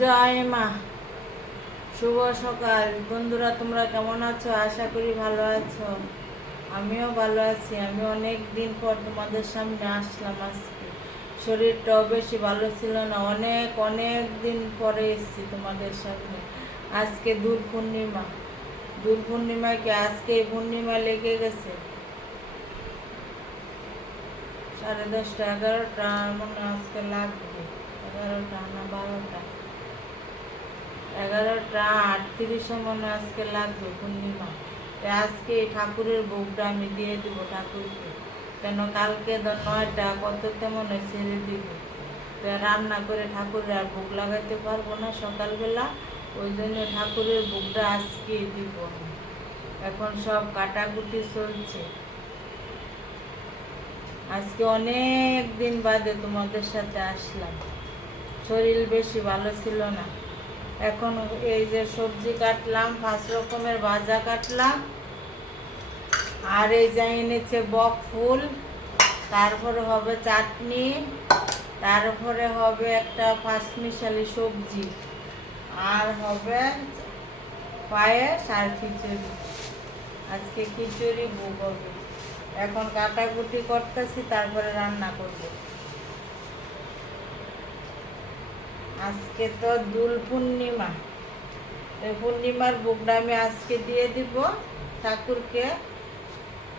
জয় মা। শুভ সকাল বন্ধুরা, তোমরা কেমন আছো? আশা করি ভালো আছো। আমিও ভালো আছি। আমি অনেক দিন পর তোমাদের সামনে আসলাম। আজকে শরীরটাও বেশি ভালো ছিল না, অনেক অনেক দিন পরে এসেছি তোমাদের সামনে। আজকে দূর পূর্ণিমা। দূর পূর্ণিমাকে আজকে পূর্ণিমা লেগে গেছে। 10:30 11টা মনে আজকে লাগবে। 11টা না 12টা, 11টা 38 মনে আজকে লাগবে পূর্ণিমা। আজকে এই ঠাকুরের ভোগটা আমি দিয়ে দেবো ঠাকুরকে, কেন কালকে 9টা কত তেমন ছেড়ে দিব। রান্না করে ঠাকুরের আর ভোগ লাগাইতে পারবো না সকালবেলা, ওই জন্য ঠাকুরের ভোগটা আজকে দিব। এখন সব কাটাকুটি চলছে। আজকে অনেক দিন বাদে তোমাদের সাথে আসলাম। শরীর বেশি ভালো ছিল না। এখন এই যে সবজি কাটলাম, 5 রকমের ভাজা কাটলাম, আর এই যে এনেছে বক ফুল, তারপরে হবে চাটনি, তারপরে হবে একটা 5 মিশালি সবজি, আর হবে পায়েস আর খিচুড়ি। আজকে খিচুড়ি ভোগ হবে। এখন কাটাকুটি করতেছি, তারপরে রান্না করব। আজকে তো দোল পূর্ণিমা। এই পূর্ণিমার ভোগটা আমি আজকে দিয়ে দিব ঠাকুরকে।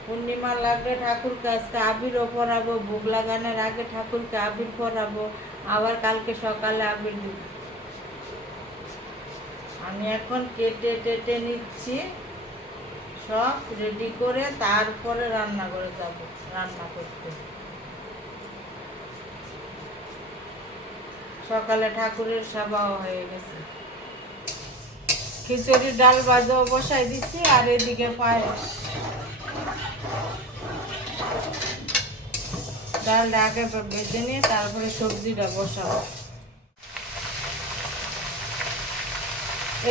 পূর্ণিমা লাগলে ঠাকুরকে আজকে আবিরও পরাবো, ভোগ লাগানোর আগে ঠাকুরকে আবির পরাবো, আবার কালকে সকালে আবির দিব। আমি এখন কেটে টেটে নিচ্ছি, সব রেডি করে তারপরে রান্না করে যাব রান্না করতে। সকালে ঠাকুরের সেবাও হয়ে গেছে। খিচুড়ি ডাল ভাজাও বসাই দিচ্ছি, আর এদিকে পায়েস। ডালটা আগে ভেজে নিয়ে তারপরে সবজিটা বসাবো।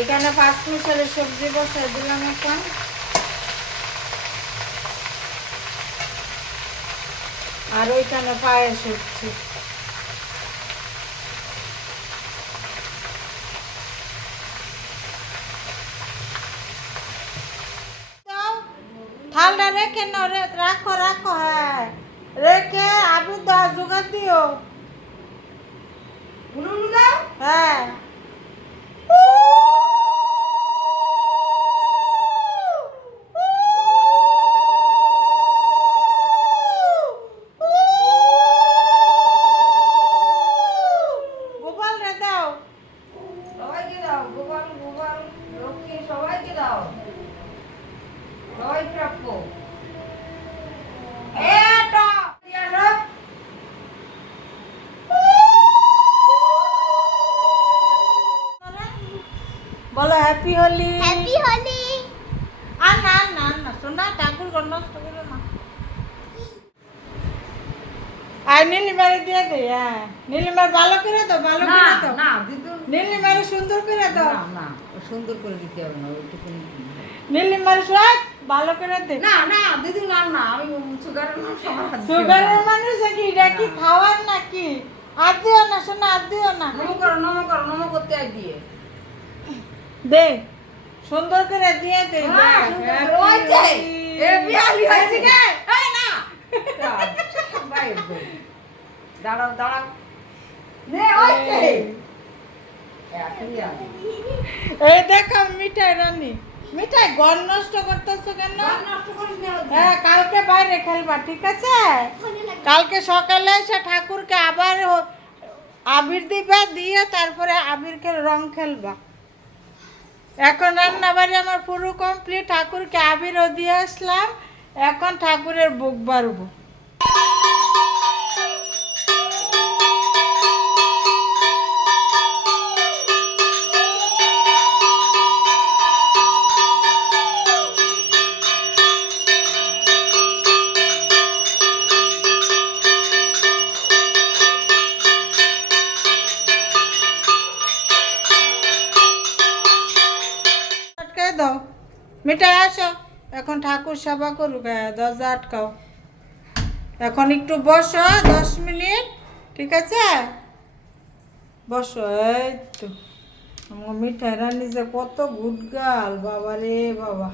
এখানে 5 মিশালের সবজি বসাই দিলাম এখন। আর ওইখানে পায়েস হচ্ছে। থালটা রেখে রাখো রাখো, হ্যাঁ রেখে আবির দেওয়া জোগাড় দিও। হ্যাঁ গোপাল রে দাও, সবাইকে দাও, গোপাল গোপাল লক্ষ্মী সবাইকে দাও, সবাই প্রাপ্য। বলো হ্যাপি হোলি। হ্যাপি হোলি। আর না না না শোনা, ঠাকুর নষ্ট করো না। আর নীলিমারে দিয়ে দে। হ্যাঁ নীলিমার ভালো করে দাও, ভালো না করে দাও। না দিদু, নীলিমারে সুন্দর করে দাও। না না ও সুন্দর করে দিতে হবে না, ওইটুকু। নীলিমার সব ভালো করে দে। না না দিদি, না না, আমি সুগারের মানুষ, আমার হাত দিও না। সুগারের মানুষ কি এটা কি খাওয়ার নাকি? আর দিও না শোনা, আর দিও না। নম করো, নম করো, নম করতে আই দিয়ে দে সুন্দর করে দিয়ে দে। হ্যাঁ, সুন্দর করে। ওই যে, এ বিয়ালি হয়েছে গে। এই না ভাই, দাঁড়াও দাঁড়াও, নে ওই যে এই দেখো মিঠাই রানী, মিঠাই ঘর নষ্ট করতেছো কেন? নষ্ট করিস না। হ্যাঁ কালকে বাইরে খেলবা, ঠিক আছে? কালকে সকালে এসে ঠাকুরকে আবার আবির দিবা, দিয়ে তারপরে আবিরকে রং খেলবা। এখন রান্না বাড়ি আমার পুরো কমপ্লিট। ঠাকুরকে আবিরও দিয়ে আসলাম, এখন ঠাকুরের ভোগ বাড়বো। আটকায় দাও মিঠাই, আসো এখন ঠাকুর সেবা করুক। হ্যাঁ দরজা আটকাও। এখন একটু বসো 10 মিনিট, ঠিক আছে? বসো, এই তো আমার মিঠাই রানী যে কত গুড গার্ল, বাবা রে বাবা।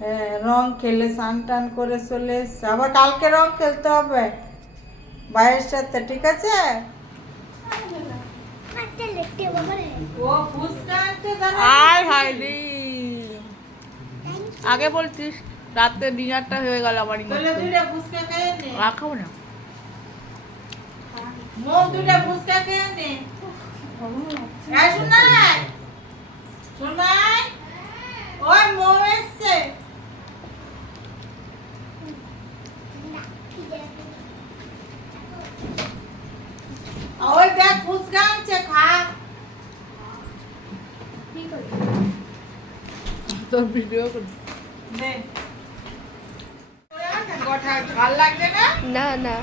হ্যাঁ, রং খেলে স্নান টান করে চলে এসছে, আবার কালকে রং খেলতে হবে ভাইয়ের সাথে, ঠিক আছে? ও ফুচকা আনতে যাবে। আর হাইলি আগে বলতিস রাতে ডিনারটা হয়ে গেল আমার তাহলে দুইটা ফুচকা খেয়ে নে, রাখাবো না মো দুইটা ফুচকা খেয়ে নে। এই শোনাই, শোনাই, ওই মো এসছে। ওই দেখ ফুচকা আনছে, খা। তোর ভিডিও করি দে। কথা ভাল লাগছে না? না না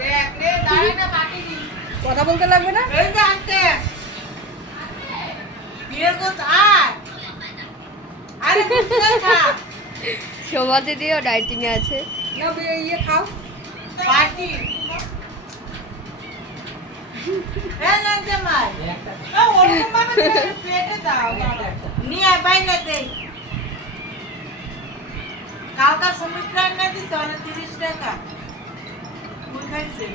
দেখ রে, দাঁড়ায় না বাটি দি। কথা বলতে লাগবে না এই যে আনতে। বিয়ের কথা আয়। আরে ফুচকা খা। শোভা দিদিও ডাইটিং এ আছে। না ইয়ে খাও পার্টি। এই না জামাই। ও ওরকম ভাবে প্লেটে দাও। নিয়ে আয় বাইরে দে। কালকা সুমিত্রা এনে দিছে অনেক 30 টাকা। মুই খাইছে।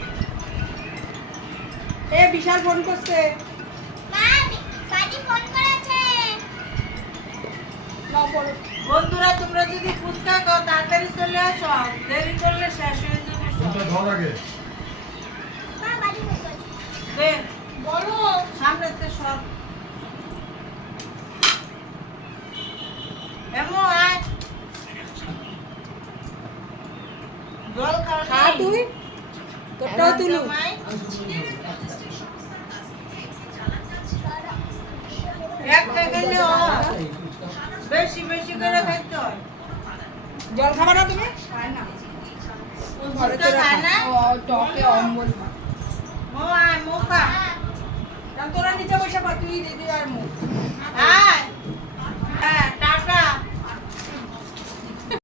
এ বিশাল ফোন করছে নাও পড়ো বন্ধুরা, তোমরা যদি ফুচকা খাও তাড়াতাড়ি চলে আসো, দেরি করলে শেষ হয়ে যাবে সব। দে, বলো সামনেতে সব। এমন আয়। জল খাও খা তুই তোরটাও তুলু একটা খেলে বেশি বেশি করে খাইতে হয়। জল খাবা না তুমি ফুচকা খায় না? টকে অম্বল মো আয়, মো খা। তোরা নিচে বসে পা তুই দিদি আর মুখ আয়।